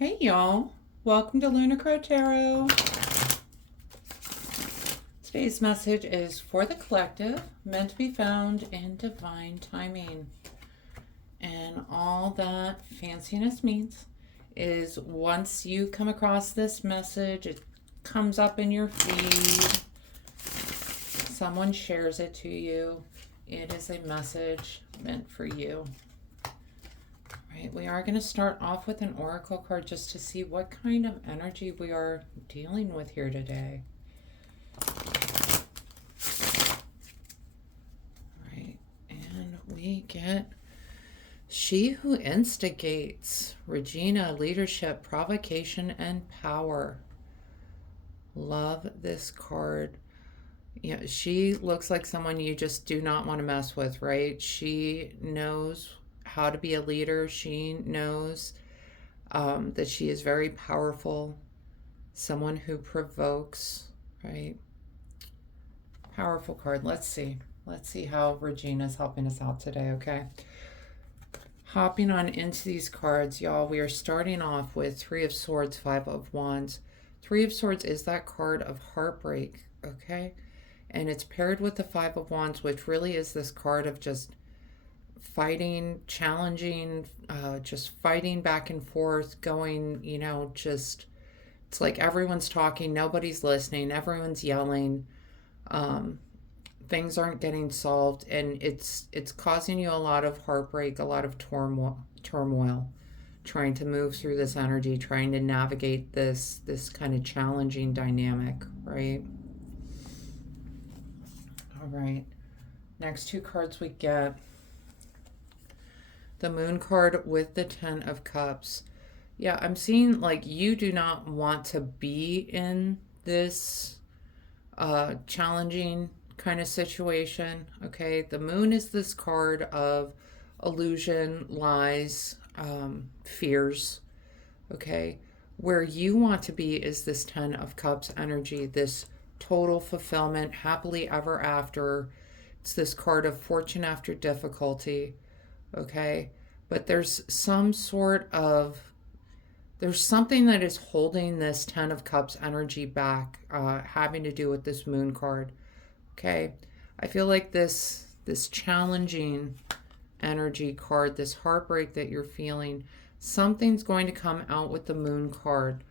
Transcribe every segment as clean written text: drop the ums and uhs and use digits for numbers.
Hey y'all, welcome to Lunar Tarot. Today's message is for the collective, meant to be found in divine timing. And all that fanciness means is once you come across this message, it comes up in your feed, someone shares it to you, it is a message meant for you. Right, we are going to start off with an oracle card just to see what kind of energy we are dealing with here today. Right, and we get She Who Instigates, Regina, leadership, provocation, and power. Love this card. Yeah, she looks like someone you just do not want to mess with, right? She knows how to be a leader. She knows that she is very powerful. Someone who provokes, right? Powerful card. Let's see. Let's see how Regina's helping us out today, okay? Hopping on into these cards, y'all, we are starting off with Three of Swords, Five of Wands. Three of Swords is that card of heartbreak, okay? And it's paired with the Five of Wands, which really is this card of just fighting, challenging, just fighting back and forth, going, just, it's like everyone's talking, nobody's listening, everyone's yelling, things aren't getting solved, and it's causing you a lot of heartbreak, a lot of turmoil, trying to move through this energy, trying to navigate this kind of challenging dynamic, right? All right. Next two cards we get the Moon card with the Ten of Cups. Yeah, I'm seeing like you do not want to be in this challenging kind of situation, okay? The Moon is this card of illusion, lies, fears, okay? Where you want to be is this Ten of Cups energy, this total fulfillment, happily ever after. It's this card of fortune after difficulty, okay? But there's something that is holding this Ten of Cups energy back, having to do with this Moon card, okay? I feel like this challenging energy card, this heartbreak that you're feeling, something's going to come out with the Moon card.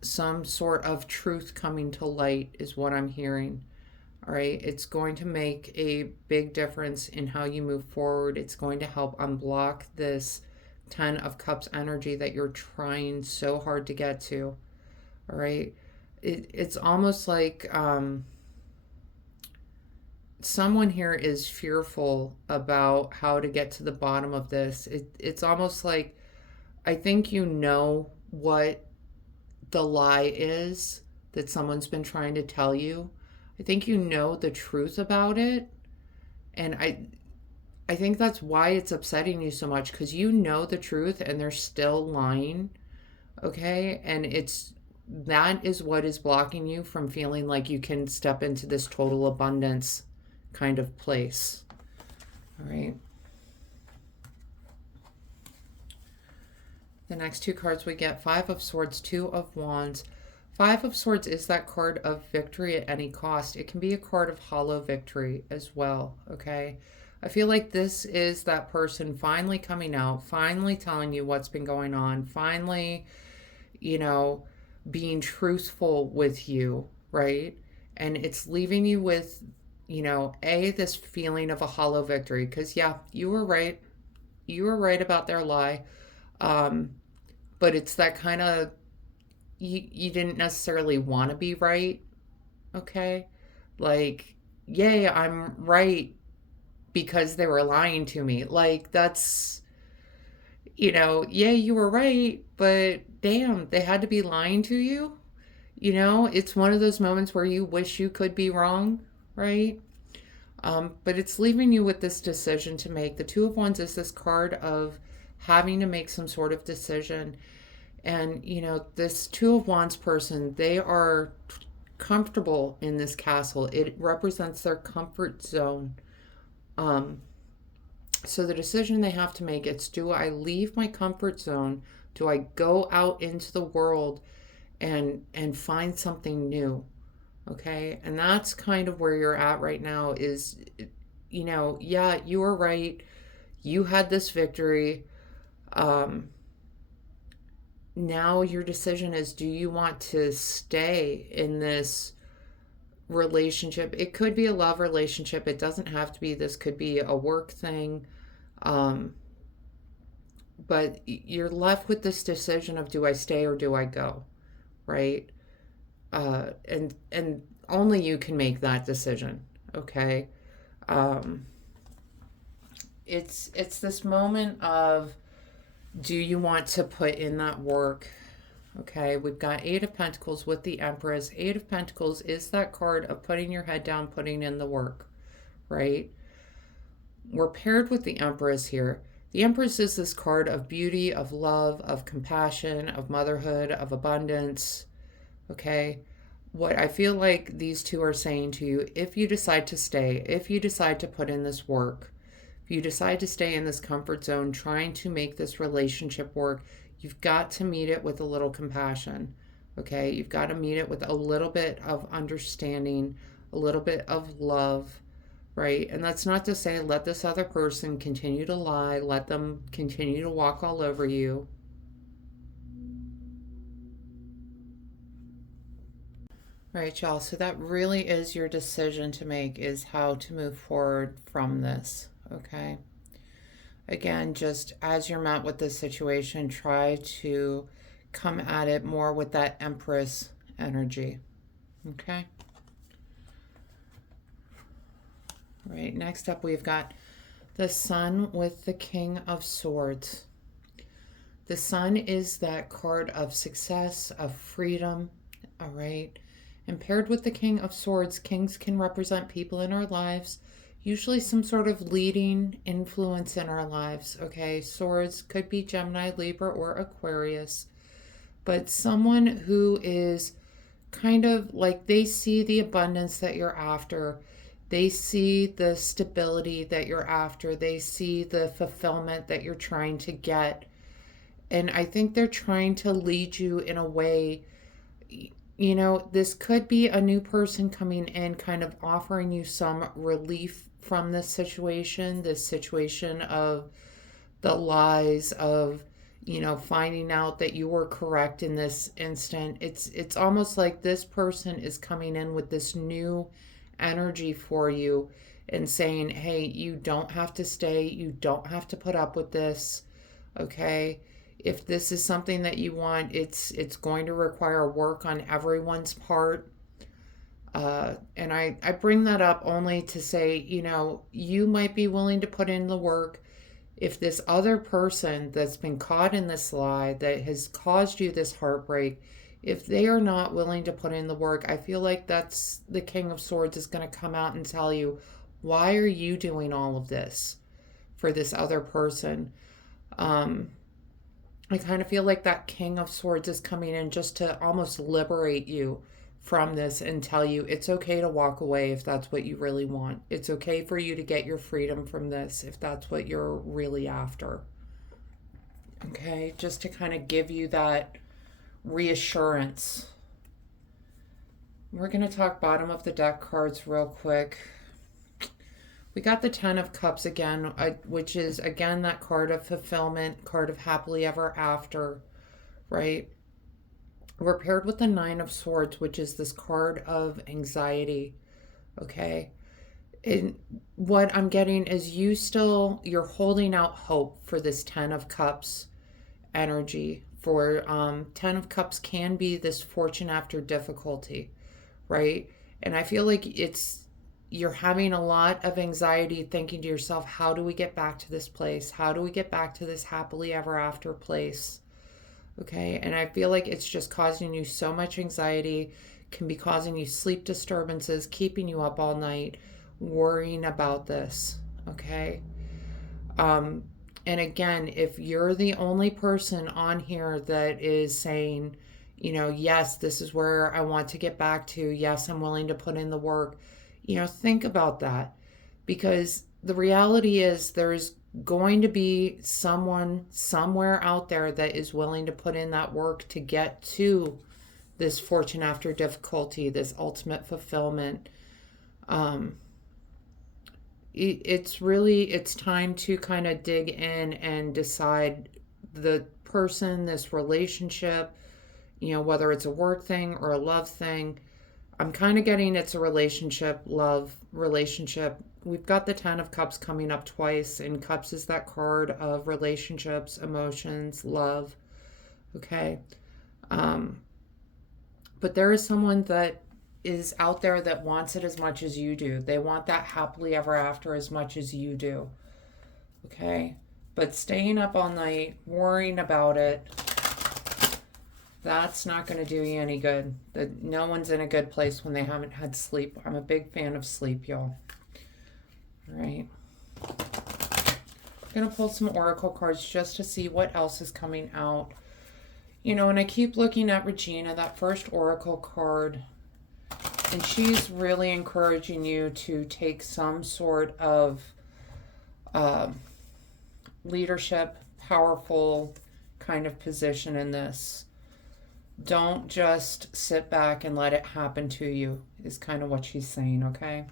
Some sort of truth coming to light is what I'm hearing. All right, it's going to make a big difference in how you move forward. It's going to help unblock this Ten of Cups energy that you're trying so hard to get to. All right, it's almost like someone here is fearful about how to get to the bottom of this. It's almost like I think you know what the lie is that someone's been trying to tell you. I think you know the truth about it. And I think that's why it's upsetting you so much, because you know the truth and they're still lying. Okay? And that is what is blocking you from feeling like you can step into this total abundance kind of place. All right. The next two cards we get, Five of Swords, Two of Wands. Five of Swords is that card of victory at any cost. It can be a card of hollow victory as well, okay? I feel like this is that person finally coming out, finally telling you what's been going on, finally, being truthful with you, right? And it's leaving you with, this feeling of a hollow victory. Because, yeah, you were right. You were right about their lie. But it's that kind of, you didn't necessarily want to be right, okay? Like, yay, I'm right because they were lying to me. Like, that's, yay, you were right, but damn, they had to be lying to you. It's one of those moments where you wish you could be wrong, right? But it's leaving you with this decision to make. The Two of Wands is this card of having to make some sort of decision. And, this Two of Wands person, they are comfortable in this castle. It represents their comfort zone. So the decision they have to make is, do I leave my comfort zone Do I go out into the world and find something new? Okay? And that's kind of where you're at right now is, yeah, you were right. You had this victory. Um, Now your decision is, do you want to stay in this relationship? It could be a love relationship. It doesn't have to be. This could be a work thing. Um, but you're left with this decision of, do I stay or do I go? Right? And only you can make that decision. Okay? Um, it's this moment of, do you want to put in that work? Okay, we've got Eight of Pentacles with the Empress. Eight of Pentacles is that card of putting your head down, putting in the work, right? We're paired with the Empress here. The Empress is this card of beauty, of love, of compassion, of motherhood, of abundance, okay? What I feel like these two are saying to you, if you decide to stay, if you decide to put in this work, if you decide to stay in this comfort zone, trying to make this relationship work, you've got to meet it with a little compassion, okay? You've got to meet it with a little bit of understanding, a little bit of love, right? And that's not to say let this other person continue to lie, let them continue to walk all over you. All right, y'all. So that really is your decision to make, is how to move forward from this, okay? Again, just as you're met with this situation, try to come at it more with that Empress energy, okay? All right, next up we've got the Sun with the King of Swords. The Sun is that card of success, of freedom, all right? And paired with the King of Swords, kings can represent people in our lives, usually some sort of leading influence in our lives, okay? Swords could be Gemini, Libra, or Aquarius, but someone who is kind of like, they see the abundance that you're after. They see the stability that you're after. They see the fulfillment that you're trying to get. And I think they're trying to lead you in a way, this could be a new person coming in, kind of offering you some relief from this situation of the lies, of, finding out that you were correct in this instant. It's almost like this person is coming in with this new energy for you and saying, hey, you don't have to stay. You don't have to put up with this, okay? If this is something that you want, it's going to require work on everyone's part. And I bring that up only to say, you might be willing to put in the work. If this other person that's been caught in this lie, that has caused you this heartbreak, if they are not willing to put in the work, I feel like that's the King of Swords is going to come out and tell you, why are you doing all of this for this other person? I kind of feel like that King of Swords is coming in just to almost liberate you from this and tell you it's okay to walk away if that's what you really want. It's okay for you to get your freedom from this if that's what you're really after. Okay, just to kind of give you that reassurance. We're going to talk bottom of the deck cards real quick. We got the Ten of Cups again, which is, again, that card of fulfillment, card of happily ever after, right? We're paired with the Nine of Swords, which is this card of anxiety, okay? And what I'm getting is you're holding out hope for this Ten of Cups energy. For Ten of Cups can be this fortune after difficulty, right? And I feel like you're having a lot of anxiety thinking to yourself, how do we get back to this place? How do we get back to this happily ever after place? Okay, and I feel like it's just causing you so much anxiety, can be causing you sleep disturbances, keeping you up all night, worrying about this, okay? And again, if you're the only person on here that is saying, yes, this is where I want to get back to, yes, I'm willing to put in the work, think about that, because the reality is there's going to be someone somewhere out there that is willing to put in that work to get to this fortune after difficulty, this ultimate fulfillment. um, it's time to kind of dig in and decide the person, this relationship, whether it's a work thing or a love thing. I'm kind of getting it's a relationship, love relationship. We've got the 10 of Cups coming up twice, and Cups is that card of relationships, emotions, love. Okay. Um, but there is someone that is out there that wants it as much as you do. They want that happily ever after as much as you do. Okay. But staying up all night, worrying about it, that's not going to do you any good. No one's in a good place when they haven't had sleep. I'm a big fan of sleep, y'all. All right. I'm going to pull some oracle cards just to see what else is coming out. And I keep looking at Regina, that first oracle card, and she's really encouraging you to take some sort of leadership, powerful kind of position in this. Don't just sit back and let it happen to you, is kind of what she's saying, okay?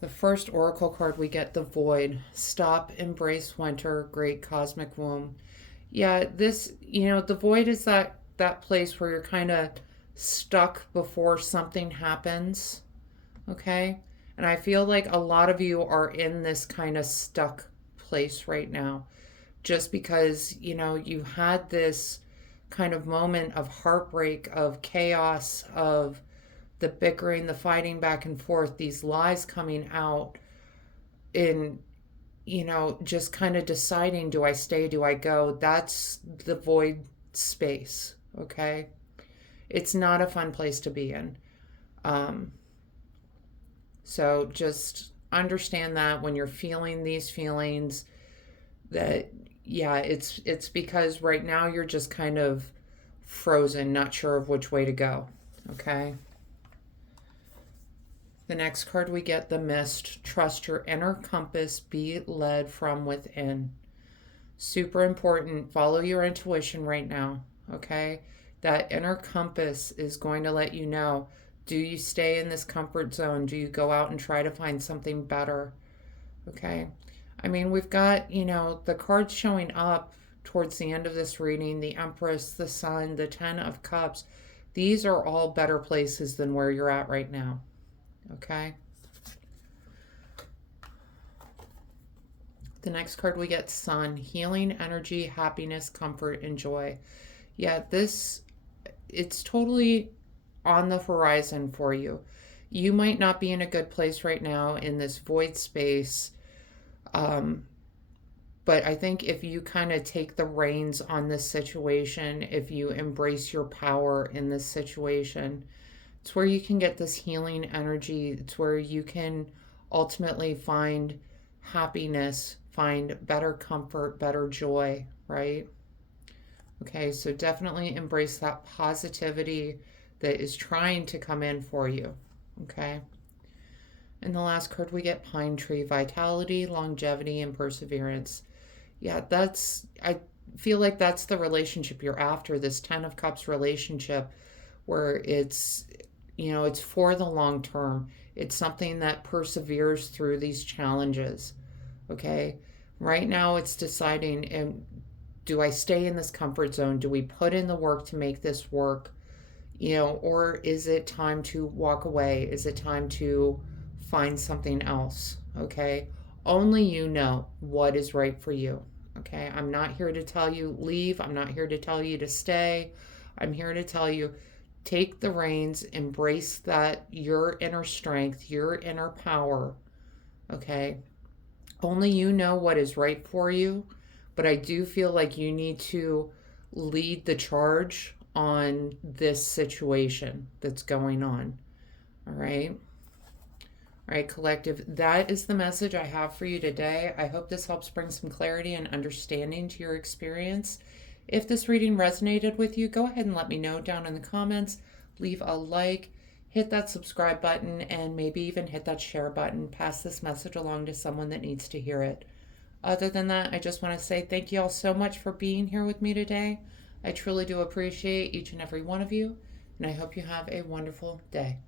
The first oracle card we get, the Void. Stop, embrace winter, great cosmic womb. Yeah, this, the Void is that place where you're kind of stuck before something happens, okay? And I feel like a lot of you are in this kind of stuck place right now, just because, you had this kind of moment of heartbreak, of chaos, of the bickering, the fighting back and forth, these lies coming out in, just kind of deciding, do I stay, do I go? That's the Void space, okay? It's not a fun place to be in. So just understand that when you're feeling these feelings, that yeah, it's because right now you're just kind of frozen, not sure of which way to go. Okay. The next card we get, the Mist. Trust your inner compass, be led from within. Super important. Follow your intuition right now. Okay. That inner compass is going to let you know, do you stay in this comfort zone? Do you go out and try to find something better? Okay. I mean, we've got, the cards showing up towards the end of this reading, the Empress, the Sun, the 10 of Cups. These are all better places than where you're at right now. Okay. The next card we get, Sun. Healing, energy, happiness, comfort, and joy. Yeah, it's totally on the horizon for you. You might not be in a good place right now in this void space. But I think if you kind of take the reins on this situation, if you embrace your power in this situation, it's where you can get this healing energy. It's where you can ultimately find happiness, find better comfort, better joy, right? Okay, so definitely embrace that positivity that is trying to come in for you, okay? And the last card we get, Pine Tree. Vitality, longevity, and perseverance. Yeah, I feel like that's the relationship you're after, this 10 of Cups relationship, where it's for the long term. It's something that perseveres through these challenges, okay? Right now it's deciding, do I stay in this comfort zone? Do we put in the work to make this work? Or is it time to walk away? Is it time to find something else? Okay. Only you know what is right for you. Okay. I'm not here to tell you leave. I'm not here to tell you to stay. I'm here to tell you, take the reins, embrace that, your inner strength, your inner power. Okay. Only you know what is right for you. But I do feel like you need to lead the charge on this situation that's going on. All right. All right, collective, that is the message I have for you today. I hope this helps bring some clarity and understanding to your experience. If this reading resonated with you, go ahead and let me know down in the comments. Leave a like, hit that subscribe button, and maybe even hit that share button. Pass this message along to someone that needs to hear it. Other than that, I just want to say thank you all so much for being here with me today. I truly do appreciate each and every one of you, and I hope you have a wonderful day.